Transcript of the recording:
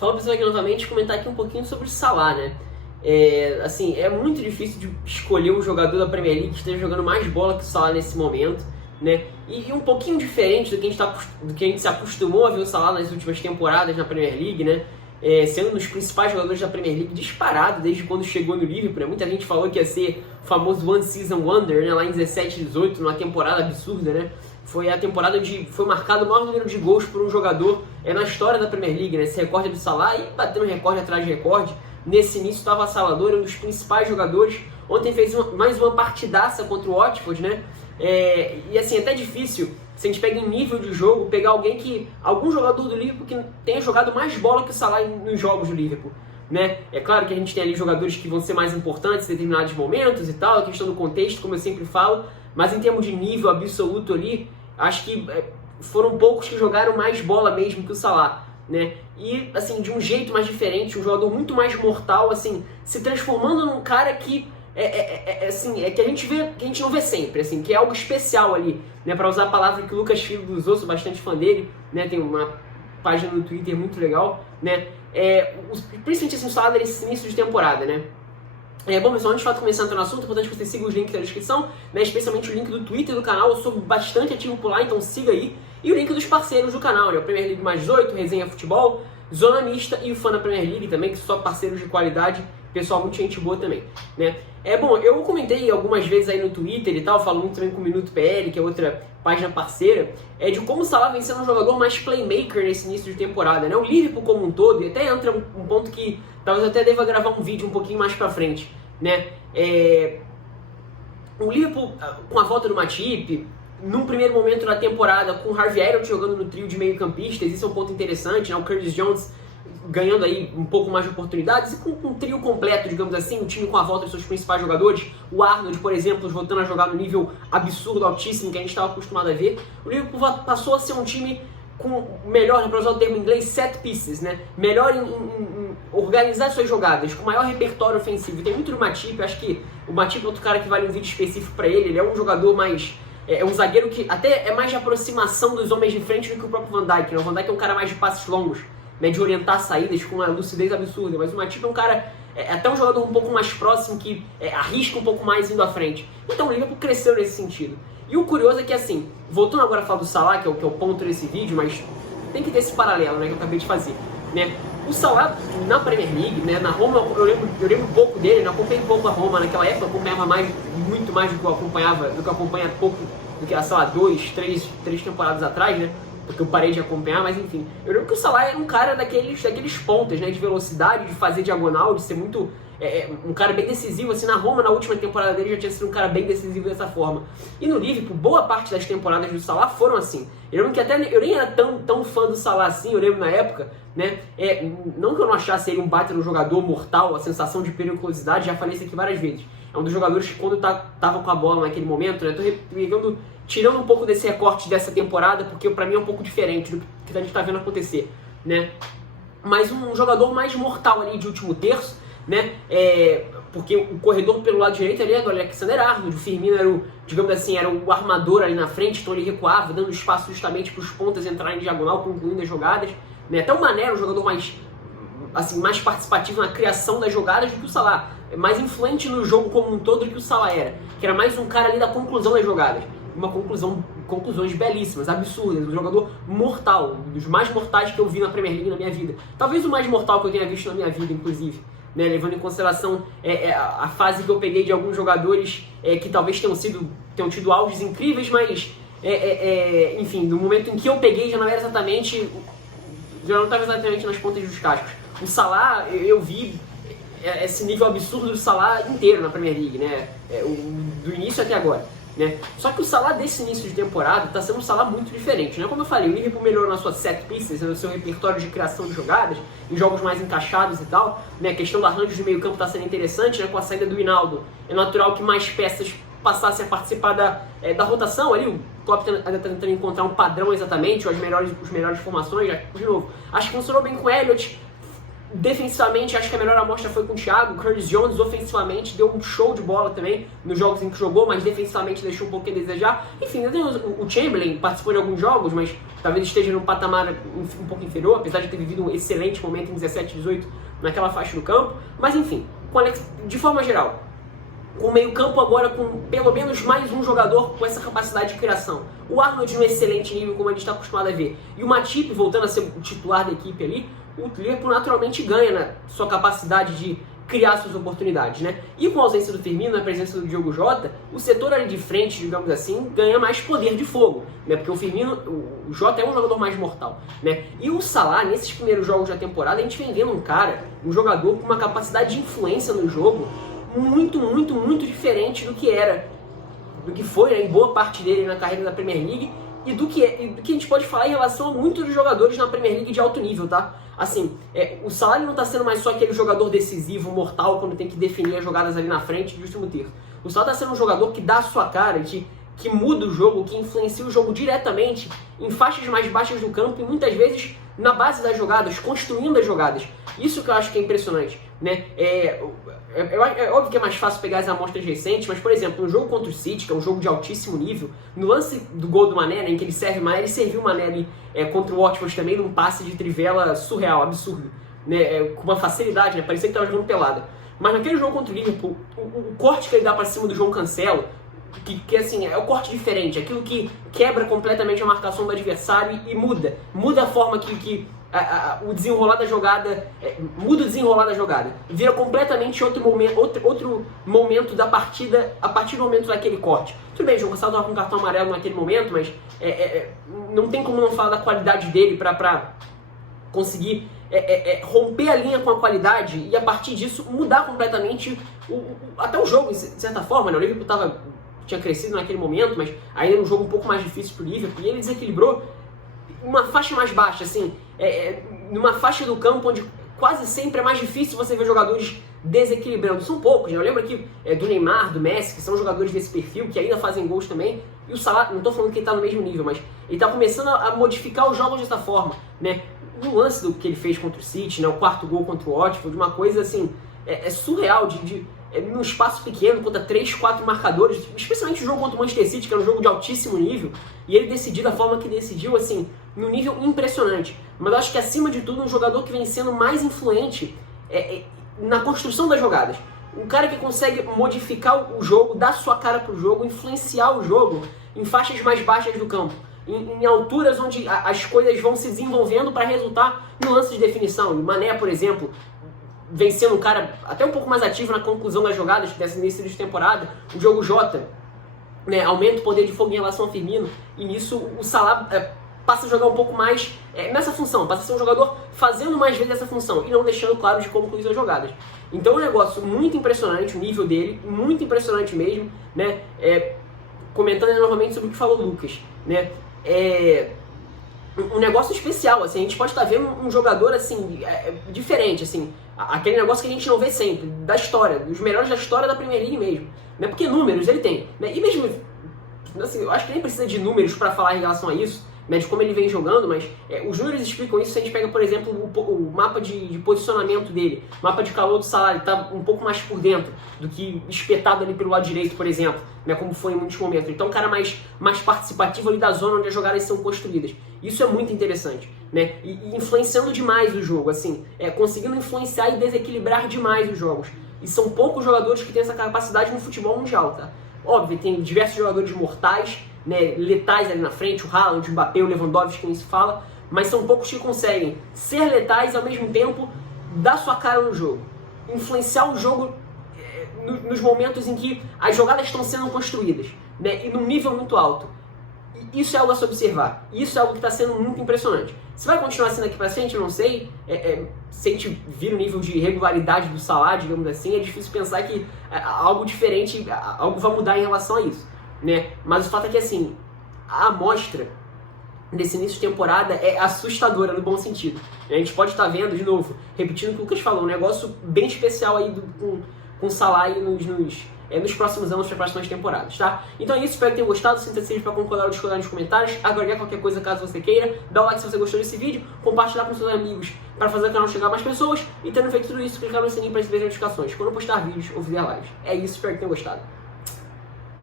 Fala pessoal aqui novamente, comentar aqui um pouquinho sobre o Salah, né? Assim, é muito difícil de escolher um jogador da Premier League que esteja jogando mais bola que o Salah nesse momento, né? E um pouquinho diferente do que a gente se acostumou a ver o Salah nas últimas temporadas na Premier League, né? Sendo um dos principais jogadores da Premier League, disparado desde quando chegou no Liverpool, né? Muita gente falou que ia ser o famoso One Season Wonder, né? Lá em 17, 18, numa temporada absurda, né? Foi a temporada onde foi marcado o maior número de gols por um jogador na história da Premier League, né? Esse recorde do Salah, e batendo recorde atrás de recorde. Nesse início estava avassalador, um dos principais jogadores. Ontem fez mais uma partidaça contra o Watford, né? E assim, é até difícil, se a gente pega em nível de jogo, pegar algum jogador do Liverpool que tenha jogado mais bola que o Salah nos jogos do Liverpool, né? É claro que a gente tem ali jogadores que vão ser mais importantes em determinados momentos e tal, a questão do contexto, como eu sempre falo, mas em termos de nível absoluto ali, acho que foram poucos que jogaram mais bola mesmo que o Salah, né? E, assim, de um jeito mais diferente, um jogador muito mais mortal, assim, se transformando num cara que que a gente não vê sempre, assim, que é algo especial ali, né? Para usar a palavra que o Lucas Filho usou, sou bastante fã dele, né? Tem uma página no Twitter muito legal, né? Principalmente assim, o Salah nesse início de temporada, né? Bom, pessoal, antes de fato começar a entrar no assunto, é importante que você siga os links na descrição, né? Especialmente o link do Twitter do canal, eu sou bastante ativo por lá, então siga aí. E o link dos parceiros do canal, né? O Premier League mais 18, Resenha Futebol, Zona Mista e o Fã da Premier League também, que são só parceiros de qualidade, pessoal, muito gente boa também, né? Bom, eu comentei algumas vezes aí no Twitter e tal, falo muito também com o Minuto PL, que é outra página parceira, de como o Salah vem sendo um jogador mais playmaker nesse início de temporada, né? O Liverpool como um todo, e até entra um ponto que talvez eu até deva gravar um vídeo um pouquinho mais pra frente, né? O Liverpool, com a volta do Matip, num primeiro momento na temporada, com o Harvey Elliott jogando no trio de meio-campistas, isso é um ponto interessante, né? O Curtis Jones ganhando aí um pouco mais de oportunidades, e com um trio completo, digamos assim, o time com a volta dos seus principais jogadores, o Arnold, por exemplo, voltando a jogar no nível absurdo, altíssimo, que a gente estava acostumado a ver, o Liverpool passou a ser um time com melhor, para usar o termo em inglês, set pieces, né? Melhor em organizar suas jogadas, com maior repertório ofensivo. Tem muito do Matip, eu acho que o Matip é outro cara que vale um vídeo específico para ele é um jogador mais... É um zagueiro que até é mais de aproximação dos homens de frente do que o próprio Van Dijk, né? O Van Dijk é um cara mais de passes longos, né, de orientar saídas com uma lucidez absurda, mas o Matip é um cara, até um jogador um pouco mais próximo, que arrisca um pouco mais indo à frente. Então o Liverpool cresceu nesse sentido. E o curioso é que, assim, voltando agora a falar do Salah, que é o ponto desse vídeo, mas tem que ter esse paralelo, né, que eu acabei de fazer, né? O Salah na Premier League, né, na Roma, eu lembro um pouco dele, né, acompanhei um pouco a Roma naquela época, eu acompanhava muito mais do que eu acompanha pouco, do que, sei lá, 2, 3 temporadas atrás, né? Porque eu parei de acompanhar, mas enfim. Eu lembro que o Salah era um cara daqueles pontas, né? De velocidade, de fazer diagonal, de ser muito... um cara bem decisivo, assim, na Roma, na última temporada dele, já tinha sido um cara bem decisivo dessa forma. E no Liverpool, boa parte das temporadas do Salah foram assim. Eu lembro que até eu nem era tão fã do Salah assim, eu lembro na época, né? Não que eu não achasse ele um baita no jogador mortal, a sensação de periculosidade, já falei isso aqui várias vezes. É um dos jogadores que quando tava com a bola naquele momento, né? Tô tirando um pouco desse recorte dessa temporada, porque pra mim é um pouco diferente do que a gente tá vendo acontecer, né? Mas um jogador mais mortal ali de último terço, né? Porque o corredor pelo lado direito ali é do Alexander Arnold, o Firmino era era o armador ali na frente, então ele recuava, dando espaço justamente para os pontas entrarem em diagonal, concluindo as jogadas, né? Até o Mané era um jogador mais participativo na criação das jogadas do que o Salah, mais influente no jogo como um todo do que o Salah era, que era mais um cara ali da conclusão das jogadas, conclusões belíssimas, absurdas, um jogador mortal, um dos mais mortais que eu vi na Premier League na minha vida, talvez o mais mortal que eu tenha visto na minha vida, inclusive, né, levando em consideração a fase que eu peguei de alguns jogadores que talvez tenham tido auges incríveis, mas enfim, no momento em que eu peguei já não estava exatamente nas pontas dos cascos. O Salah, eu vi esse nível absurdo do Salah inteiro na Premier League, né, do início até agora, né? Só que o Salah desse início de temporada está sendo um Salah muito diferente, né? Como eu falei, o Liverpool melhorou nas suas set pieces, no seu repertório de criação de jogadas, em jogos mais encaixados e tal, né? A questão do arranjo de meio campo está sendo interessante, né? Com a saída do Hinaldo, é natural que mais peças passassem a participar da rotação ali. O Klopp ainda está tentando encontrar um padrão exatamente, ou as melhores formações, de novo. Acho que funcionou bem com o Elliott, Defensivamente, acho que a melhor amostra foi com o Thiago. Curtis Jones, ofensivamente, deu um show de bola também nos jogos em que jogou, mas defensivamente deixou um pouquinho a desejar. Enfim, o Chamberlain participou de alguns jogos, mas talvez esteja num patamar um pouco inferior, apesar de ter vivido um excelente momento em 17, 18 naquela faixa do campo. Mas enfim, de forma geral, com o meio campo agora com pelo menos mais um jogador com essa capacidade de criação. O Arnold num excelente nível, como a gente está acostumado a ver. E o Matip voltando a ser o titular da equipe ali, o Liverpool naturalmente ganha na sua capacidade de criar suas oportunidades, né? E com a ausência do Firmino, a presença do Diogo Jota, o setor ali de frente, digamos assim, ganha mais poder de fogo, né? Porque o Firmino, o Jota é um jogador mais mortal, né? E o Salah, nesses primeiros jogos da temporada, a gente vem vendo um jogador com uma capacidade de influência no jogo muito diferente do que foi, né, em boa parte dele na carreira da Premier League e do que a gente pode falar em relação a muitos dos jogadores na Premier League de alto nível, tá? Assim, o Salah não tá sendo mais só aquele jogador decisivo, mortal, quando tem que definir as jogadas ali na frente de último terço. O Salah tá sendo um jogador que dá a sua cara, que muda o jogo, que influencia o jogo diretamente em faixas mais baixas do campo e muitas vezes na base das jogadas, construindo as jogadas. Isso que eu acho que é impressionante, né? É óbvio que é mais fácil pegar as amostras recentes, mas, por exemplo, no jogo contra o City, que é um jogo de altíssimo nível, no lance do gol do Mané, né, em que ele serve o Mané, ele serviu o Mané ali contra o Watford também, num passe de trivela surreal, absurdo, né, com uma facilidade, né, parecia que estava jogando pelada. Mas naquele jogo contra o Liverpool, o corte que ele dá para cima do João Cancelo, que assim, é um corte diferente, aquilo que quebra completamente a marcação do adversário e muda a forma que o desenrolar da jogada, muda o desenrolar da jogada, vira completamente outro momento da partida a partir do momento daquele corte. Tudo bem, o João Cancelo estava com cartão amarelo naquele momento, mas não tem como não falar da qualidade dele para conseguir romper a linha com a qualidade e a partir disso mudar completamente até o jogo, de certa forma, né? O Liverpool tinha crescido naquele momento, mas ainda era um jogo um pouco mais difícil pro Liverpool, e ele desequilibrou uma faixa mais baixa, assim, numa faixa do campo onde quase sempre é mais difícil você ver jogadores desequilibrando. São poucos, né? Eu lembro aqui do Neymar, do Messi, que são jogadores desse perfil, que ainda fazem gols também, e o Salah, não estou falando que ele está no mesmo nível, mas ele está começando a modificar os jogos dessa forma, né? No lance do que ele fez contra o City, né? O quarto gol contra o Watford, uma coisa assim, surreal, num espaço pequeno, contra 3, 4 marcadores, especialmente o jogo contra o Manchester City, que era um jogo de altíssimo nível, e ele decidiu da forma que decidiu, assim, num nível impressionante. Mas eu acho que, acima de tudo, um jogador que vem sendo mais influente na construção das jogadas. Um cara que consegue modificar o jogo, dar sua cara pro jogo, influenciar o jogo em faixas mais baixas do campo, em alturas onde as coisas vão se desenvolvendo para resultar no lance de definição. O Mané, por exemplo, vem sendo um cara até um pouco mais ativo na conclusão das jogadas desse início de temporada. O Diogo Jota, né, aumenta o poder de fogo em relação ao Firmino, e nisso o Salah passa a jogar um pouco mais nessa função, passa a ser um jogador fazendo mais vezes essa função e não deixando claro de concluir as jogadas. Então é um negócio muito impressionante, o nível dele, muito impressionante mesmo, né? Comentando novamente sobre o que falou o Lucas, né? Um negócio especial, assim, a gente pode estar vendo um jogador assim, diferente, assim, aquele negócio que a gente não vê sempre, da história, dos melhores da história da Premier League mesmo, né? Porque números ele tem, né? E mesmo, assim, eu acho que nem precisa de números para falar em relação a isso, né, de como ele vem jogando, mas os números explicam isso se a gente pega, por exemplo, o mapa de posicionamento dele, o mapa de calor do Salah, ele está um pouco mais por dentro do que espetado ali pelo lado direito, por exemplo, né, como foi em muitos momentos. Então, um cara mais participativo ali da zona onde as jogadas são construídas. Isso é muito interessante, né, e influenciando demais o jogo, assim, conseguindo influenciar e desequilibrar demais os jogos. E são poucos jogadores que têm essa capacidade no futebol mundial, tá? Óbvio, tem diversos jogadores mortais, né, letais ali na frente, o Haaland, o Mbappé, o Lewandowski, que nem se fala, mas são poucos que conseguem ser letais e ao mesmo tempo dar sua cara no jogo, influenciar o jogo nos momentos em que as jogadas estão sendo construídas, né, e num nível muito alto. E isso é algo a se observar, isso é algo que está sendo muito impressionante. Se vai continuar assim daqui para frente, eu não sei, se a gente vir o nível de regularidade do Salah, digamos assim, é difícil pensar que algo diferente, algo vai mudar em relação a isso, né? Mas o fato é que, assim, a amostra desse início de temporada é assustadora no bom sentido. A gente pode estar vendo, de novo, repetindo o que o Lucas falou, um negócio bem especial aí com o Salah aí nos próximos anos, para as próximas temporadas, tá? Então é isso, espero que tenham gostado, sinta-se livre para concordar ou discordar nos comentários, agregar qualquer coisa caso você queira, dá o like se você gostou desse vídeo, compartilhar com seus amigos para fazer o canal chegar a mais pessoas, e tendo feito tudo isso, clicar no sininho para receber notificações quando eu postar vídeos ou fizer lives. É isso, espero que tenham gostado.